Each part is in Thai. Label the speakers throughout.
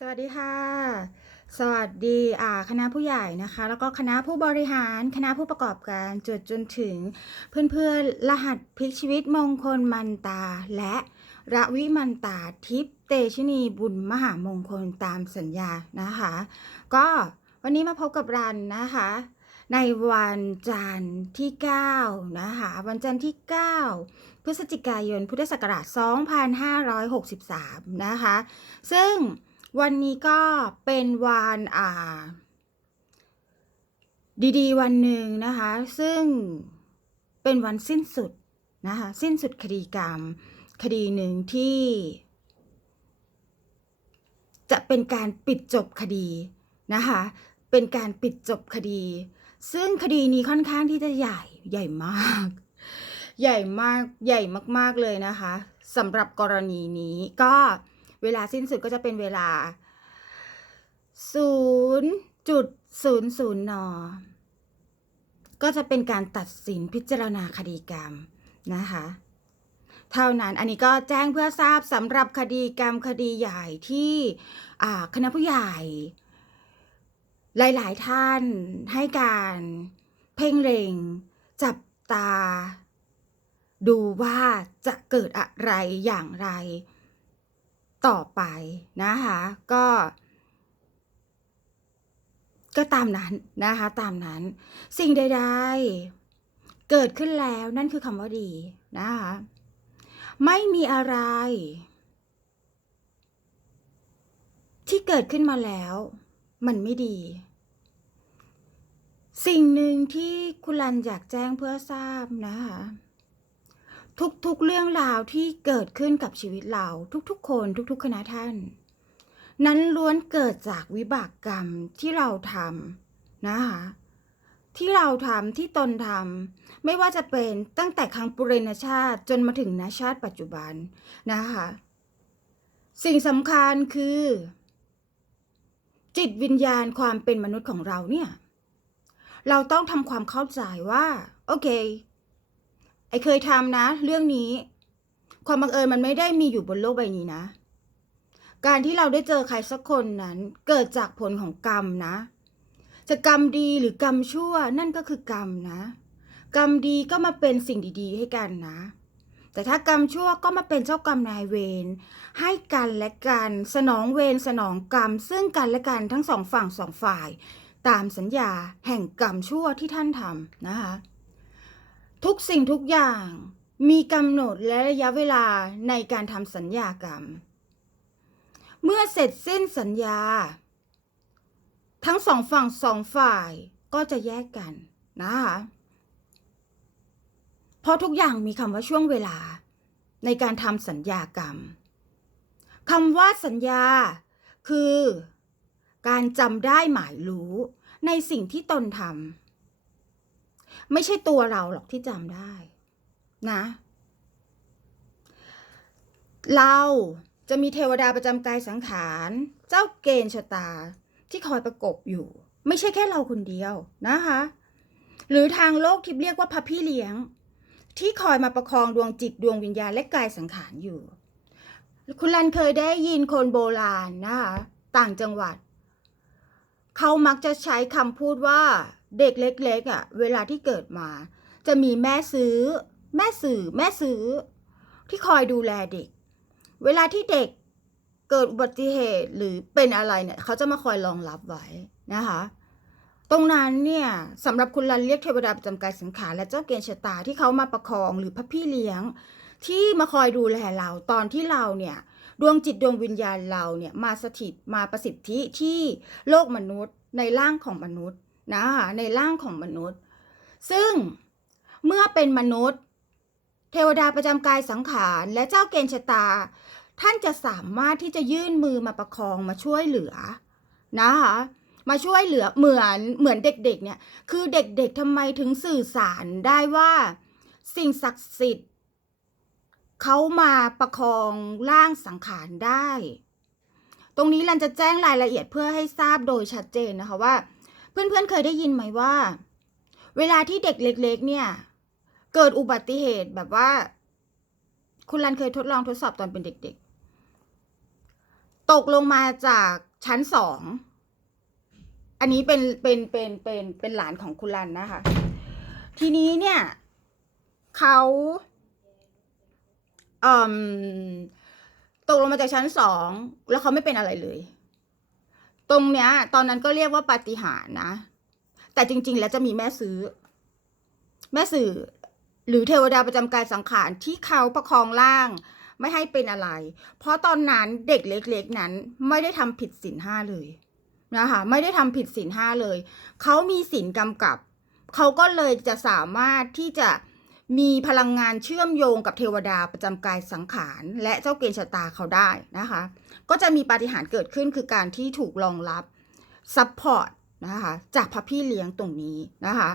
Speaker 1: สวัสดีค่ะ สวัสดีอ่าคณะผู้ใหญ่นะคะ แล้วก็คณะผู้บริหาร คณะผู้ประกอบการจวดจนถึง เพื่อนๆรหัสพลิกชีวิตมงคลมันตา และระวิมันตาทิพเตชินีบุญมหามงคลตามสัญญานะคะ ก็วันนี้มาพบกับรันนะคะ ในวันจันทร์ที่ 9 นะคะ วันจันทร์ที่ 9 พฤศจิกายนพุทธศักราช 2563 นะคะ ซึ่ง วันนี้ก็เป็นวันอ่า ดีๆ วันหนึ่งนะคะ ซึ่งเป็นวันสิ้นสุดนะคะ สิ้นสุดคดีกรรม คดีหนึ่งที่ จะเป็นการปิดจบคดีนะคะ เป็นการปิดจบคดี ซึ่งคดีนี้ค่อนข้างที่จะใหญ่ใหญ่มาก ใหญ่มากใหญ่มาก ๆเลยนะคะสำหรับกรณีนี้ก็ เวลาสิ้นสุดก็จะเป็นเวลา 0.00นก็จะเป็นการตัดสินพิจารณาคดีกรรมนะคะ เท่านั้นอันนี้ก็แจ้งเพื่อทราบสำหรับคดีกรรมคดีใหญ่ที่อาคณะผู้ใหญ่ หลาย ๆ ท่านให้การเพ่งเล็งจับตา ดูว่าจะเกิดอะไรอย่างไร ต่อไปนะคะก็ ก็ตามนั้นนะคะตามนั้น สิ่งใด ๆ เกิดขึ้นแล้วนั่นคือคำว่าดีนะคะไม่มีอะไร ที่เกิดขึ้นมาแล้ว มันไม่ดี สิ่งหนึ่งที่คุณรันอยากแจ้งเพื่อทราบนะคะ ทุกๆเรื่องราวที่เกิดขึ้นกับชีวิตเรา ทุกๆ คนทุกๆ คณะท่าน นั้นล้วนเกิดจากวิบากกรรมที่เราทำนะคะที่เราทำที่ตนทำไม่ว่าจะเป็นตั้งแต่ครั้งปุเรณชาติจนมาถึงนาชาติปัจจุบันนะคะสิ่งสำคัญคือ จิตวิญญาณความเป็นมนุษย์ของเราเนี่ย เราต้องทำความเข้าใจว่า โอเค ไอเคยทำนะ เรื่องนี้ ความบังเอิญมันไม่ได้มีอยู่บนโลกใบนี้นะ การที่เราได้เจอใครสักคนนั้น เกิดจากผลของกรรมนะ จะกรรมดีหรือกรรมชั่วนั่นก็คือกรรมนะ กรรมดีก็มาเป็นสิ่งดีๆ ให้กันนะ แต่ถ้ากรรมชั่วก็มาเป็นเจ้ากรรมนายเวรให้กันและกันสนองเวรสนองกรรม ซึ่งกันและกันทั้งสองฝั่งสองฝ่าย ตามสัญญาแห่งกรรมชั่วที่ท่านทำนะคะ ทุกสิ่งทุกอย่างมีกำหนดและระยะเวลาในการทำสัญญากรรม เมื่อเสร็จสิ้นสัญญา ทั้งสองฝั่งสองฝ่ายก็จะแยกกันนะคะเพราะทุกอย่างมีคำว่าช่วงเวลาในการทำสัญญากรรมคำว่าสัญญาคือ การจำได้หมายรู้ในสิ่งที่ตนทำ ไม่ใช่ตัวเราหรอกที่จำได้นะ เราจะมีเทวดาประจำกายสังขาร เจ้าเกณฑ์ชะตาที่คอยประกบอยู่ ไม่ใช่แค่เราคนเดียวนะคะ หรือทางโลกที่เรียกว่าพระพี่เลี้ยง ที่คอยมาประคองดวงจิตดวงวิญญาณและกายสังขารอยู่ คุณลันเคยได้ยินคนโบราณนะคะต่างจังหวัด เขามักจะใช้คำพูดว่า เด็กเล็กๆอะ เวลาที่เกิดมา จะมีแม่ซื้อ แม่สื่อ แม่ซื้อ ที่คอยดูแลเด็ก เวลาที่เด็กเกิดอุบัติเหตุหรือเป็นอะไรเนี่ยเขาจะมาคอยรองรับไว้นะคะ ตรงนั้นเนี่ยสำหรับคุณลันเรียกเทวดาประจำกายสังขารและเจ้าเกณฑ์ชะตาที่เขามาประคองหรือพระพี่เลี้ยง ที่มาคอยดูแลเราตอนที่เราเนี่ยดวงจิตดวงวิญญาณเราเนี่ยมาสถิตมาประสิทธิที่โลกมนุษย์ในร่างของมนุษย์ นะคะในร่างของมนุษย์ ซึ่งเมื่อเป็นมนุษย์ เทวดาประจำกายสังขารและเจ้าเกณฑ์ชะตา ท่านจะสามารถที่จะยื่นมือมาประคองมาช่วยเหลือนะคะมาช่วยเหลือเหมือนเหมือนเด็กๆเนี่ยคือเด็กๆทำไมถึงสื่อสารได้ว่าสิ่งศักดิ์สิทธิ์เขามาประคองร่างสังขารได้ ตรงนี้ลันจะแจ้งรายละเอียดเพื่อให้ทราบโดยชัดเจนนะคะว่า เพื่อนๆเคยได้ยินไหมว่า เวลาที่เด็กเล็ก ๆ เนี่ย เกิดอุบัติเหตุแบบว่า คุณรันเคยทดลองทดสอบตอนเป็นเด็ก ๆ ตกลงมาจากชั้นสอง อันนี้เป็นเป็นเป็นเป็นเป็นหลานของคุณรันนะคะ ทีนี้เนี่ยเขาเอ่มตกลงมาจากชั้นสองแล้วเขาไม่เป็นอะไรเลย ตรงเนี้ย ตอนนั้นก็เรียกว่าปาฏิหาริย์นะ แต่จริง ๆ แล้วจะมีแม่ซื้อ แม่สื่อ หรือเทวดาประจำกายสังขารที่เขาประคองร่าง ไม่ให้เป็นอะไร เพราะตอนนั้นเด็กเล็ก ๆ นั้น ไม่ได้ทำผิดศีลห้าเลยนะคะไม่ได้ทำผิดศีลห้าเลย เขามีศีลกำกับ เขาก็เลยจะสามารถที่จะ มีพลังงานเชื่อมโยงกับเทวดาประจำกายสังขาร และเจ้าเกณฑ์ชะตาเขาได้นะคะ ก็จะมีปาฏิหาริย์เกิดขึ้นคือการที่ถูกรองรับซัพพอร์ตนะคะจากพระพี่เลี้ยงตรงนี้นะคะ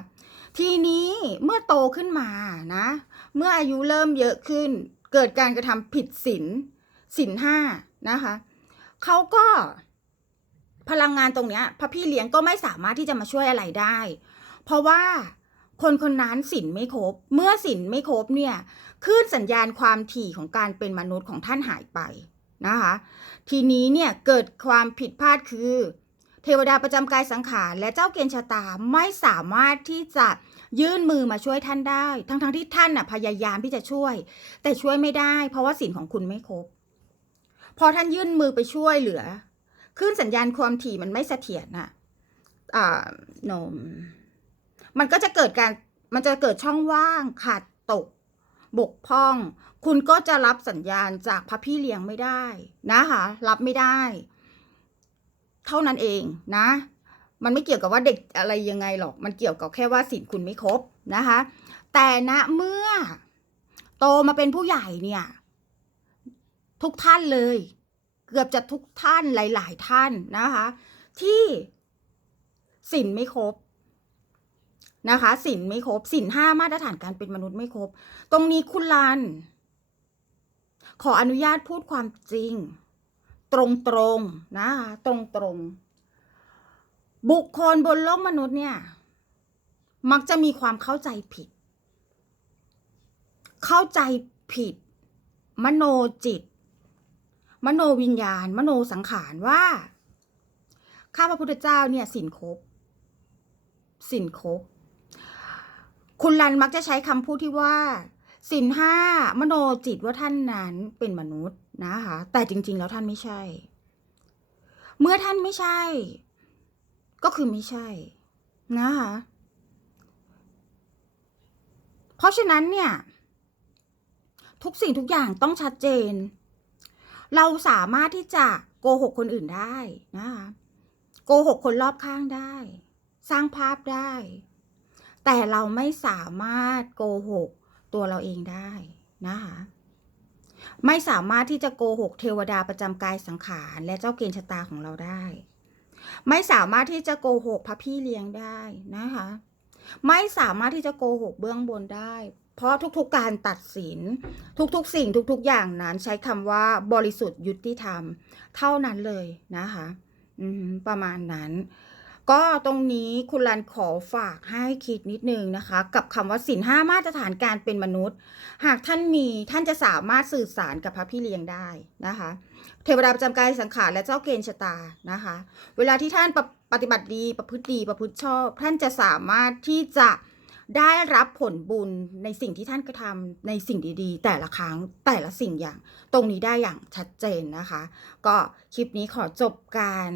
Speaker 1: ทีนี้เมื่อโตขึ้นมานะเมื่ออายุเริ่มเยอะขึ้น เกิดการกระทำผิดศีลศีลห้านะคะเขาก็พลังงานตรงเนี้ยพระพี่เลี้ยงก็ไม่สามารถที่จะมาช่วยอะไรได้ เพราะว่า คนคนนั้นศีลไม่ครบ เมื่อศีลไม่ครบเนี่ยคลื่นสัญญาณความถี่ของการเป็นมนุษย์ของท่านหายไปนะคะ ทีนี้เนี่ยเกิดความผิดพลาดคือ เทวดาประจำกายสังขารและเจ้าเกณฑ์ชะตาไม่สามารถที่จะยื่นมือมาช่วยท่านได้ ทั้งๆทที่ท่านน่ะพยายามที่จะช่วย แต่ช่วยไม่ได้ เพราะว่าศีลของคุณไม่ครบ พอท่านยื่นมือไปช่วยเหลือคลื่นสัญญาณความถี่มันไม่เสถียรน่ะอ่าโนม มันก็จะเกิดการมันจะเกิดช่องว่างขาดตก บกพร่อง คุณก็จะรับสัญญาณจากพระพี่เลี้ยงไม่ได้นะคะรับไม่ได้ เท่านั้นเองนะ มันไม่เกี่ยวกับว่าเด็กอะไรยังไงหรอก มันเกี่ยวกับแค่ว่าสินคุณไม่ครบนะคะ แต่ณเมื่อโตมาเป็นผู้ใหญ่เนี่ย ทุกท่านเลย เกือบจะทุกท่านหลาย ๆ ท่านนะคะ ที่สินไม่ครบ นะคะสินไม่ครบสินห้ามาตรฐานการเป็นมนุษย์ไม่ครบ ตรงนี้คุณลัน ขออนุญาตพูดความจริง ตรงๆนะคะตรงๆ บุคคลบนโลกมนุษย์เนี่ย มักจะมีความเข้าใจผิด เข้าใจผิด มโนจิต มโนวิญญาณ มโนสังขารว่า ข้าพระพุทธเจ้าเนี่ยสินครบสินครบ คุณรันมักจะใช้คำพูดที่ว่าสินห้ามโนจิตว่าท่านนั้นเป็นมนุษย์นะคะ แต่จริง ๆ แล้วท่านไม่ใช่ เมื่อท่านไม่ใช่ ก็คือไม่ใช่นะคะ เพราะฉะนั้นเนี่ย ทุกสิ่งทุกอย่างต้องชัดเจน เราสามารถที่จะโกหกคนอื่นได้นะคะ โกหกคนรอบข้างได้ สร้างภาพได้ แต่เราไม่สามารถโกหกตัวเราเองได้นะคะไม่สามารถที่จะโกหกเทวดาประจำกายสังขาร และเจ้าเกณฑ์ชะตาของเราได้ ไม่สามารถที่จะโกหกพระพี่เลี้ยงได้นะคะ ไม่สามารถที่จะโกหกเบื้องบนได้ เพราะทุกๆการตัดสิน ทุกๆสิ่งทุกๆอย่างนั้น ใช้คำว่าบริสุทธิ์ยุติธรรม เท่านั้นเลยนะคะประมาณนั้น ก็ตรงนี้คุณรันขอฝากให้คิดนิดนึงนะคะ กับคำว่าสินห้ามาตรฐานการเป็นมนุษย์ หากท่านมีท่านจะสามารถสื่อสารกับพระพี่เลี้ยงได้นะคะ เทวดาประจำกายสังขารและเจ้าเกณฑ์ชะตานะคะ เวลาที่ท่านปฏิปฏิบัติดีประพฤติดีประพฤติชอบ ท่านจะสามารถที่จะได้รับผลบุญในสิ่งที่ท่านกระทำในสิ่งดีๆ แต่ละครั้งแต่ละสิ่งอย่าง ตรงนี้ได้อย่างชัดเจนนะคะ ก็คลิปนี้ขอจบการ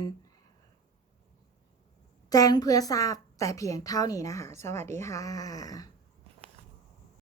Speaker 1: จ้งเพื่อทราบแต่เพียงเท่านี้นะคะ สวัสดีค่ะ